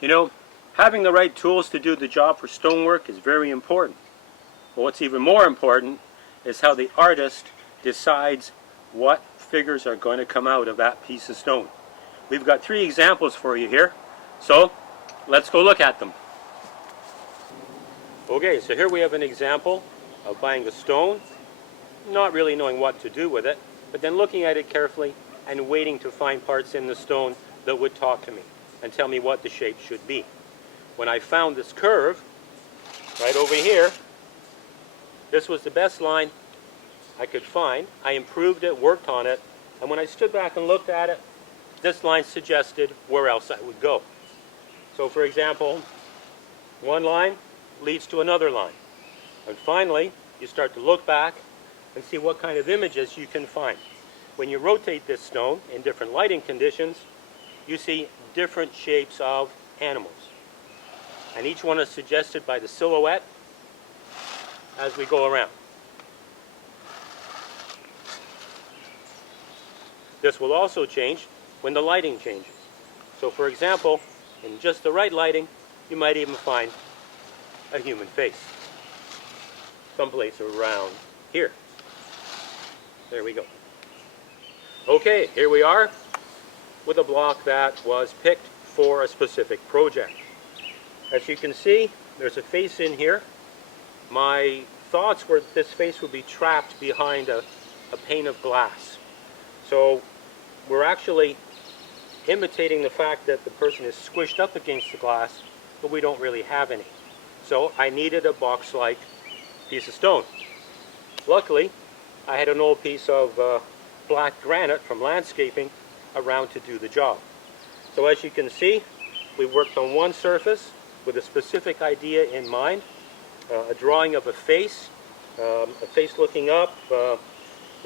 You know, having the right tools to do the job for stonework is very important. But what's even more important is how the artist decides what figures are going to come out of that piece of stone. We've got 3 examples for you here, so let's go look at them. Okay, so here we have an example of buying a stone, not really knowing what to do with it, but then looking at it carefully and waiting to find parts in the stone that would talk to me and tell me what the shape should be. When I found this curve, right over here, this was the best line I could find. I improved it, worked on it, and when I stood back and looked at it, this line suggested where else I would go. So for example, one line leads to another line. And finally, you start to look back and see what kind of images you can find. When you rotate this stone in different lighting conditions, you see different shapes of animals. And each one is suggested by the silhouette as we go around. This will also change when the lighting changes. So for example, in just the right lighting, you might even find a human face someplace around here. There we go. Okay, here we are with a block that was picked for a specific project. As you can see, there's a face in here. My thoughts were that this face would be trapped behind a pane of glass. So we're actually imitating the fact that the person is squished up against the glass, but we don't really have any. So I needed a box-like piece of stone. Luckily, I had an old piece of black granite from landscaping around to do the job. So as you can see, we worked on one surface with a specific idea in mind, a drawing of a face looking up. You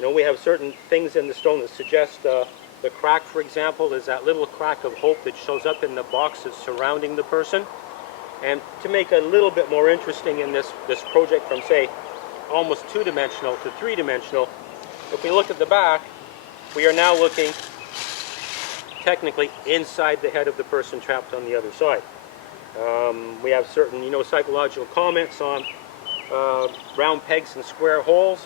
know, we have certain things in the stone that suggest the crack, for example, is that little crack of hope that shows up in the boxes surrounding the person. And to make it a little bit more interesting in this project from, say, almost 2-dimensional to 3-dimensional, if we look at the back, we are now looking technically inside the head of the person trapped on the other side. We have certain, psychological comments on round pegs and square holes,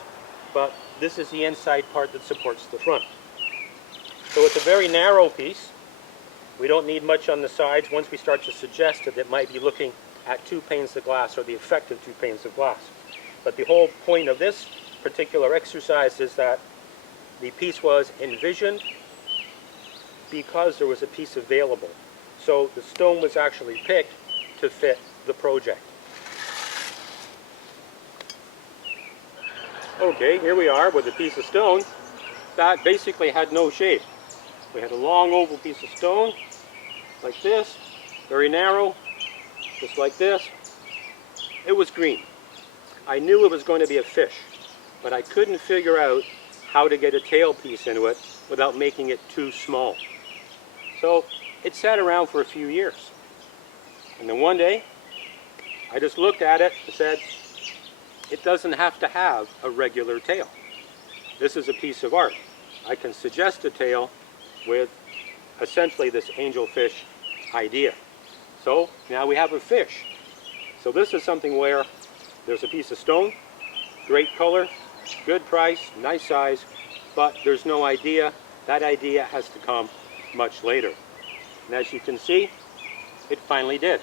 but this is the inside part that supports the front. So it's a very narrow piece. We don't need much on the sides. Once we start to suggest that it might be looking at 2 panes of glass or the effect of 2 panes of glass. But the whole point of this particular exercise is that the piece was envisioned because there was a piece available. So the stone was actually picked to fit the project. Okay, here we are with a piece of stone that basically had no shape. We had a long oval piece of stone, like this, very narrow, just like this. It was green. I knew it was going to be a fish, but I couldn't figure out how to get a tail piece into it without making it too small. So it sat around for a few years. And then one day, I just looked at it and said, it doesn't have to have a regular tail. This is a piece of art. I can suggest a tail with essentially this angelfish idea. So now we have a fish. So this is something where there's a piece of stone, great color, good price, nice size, but there's no idea. That idea has to come much later. And as you can see, it finally did.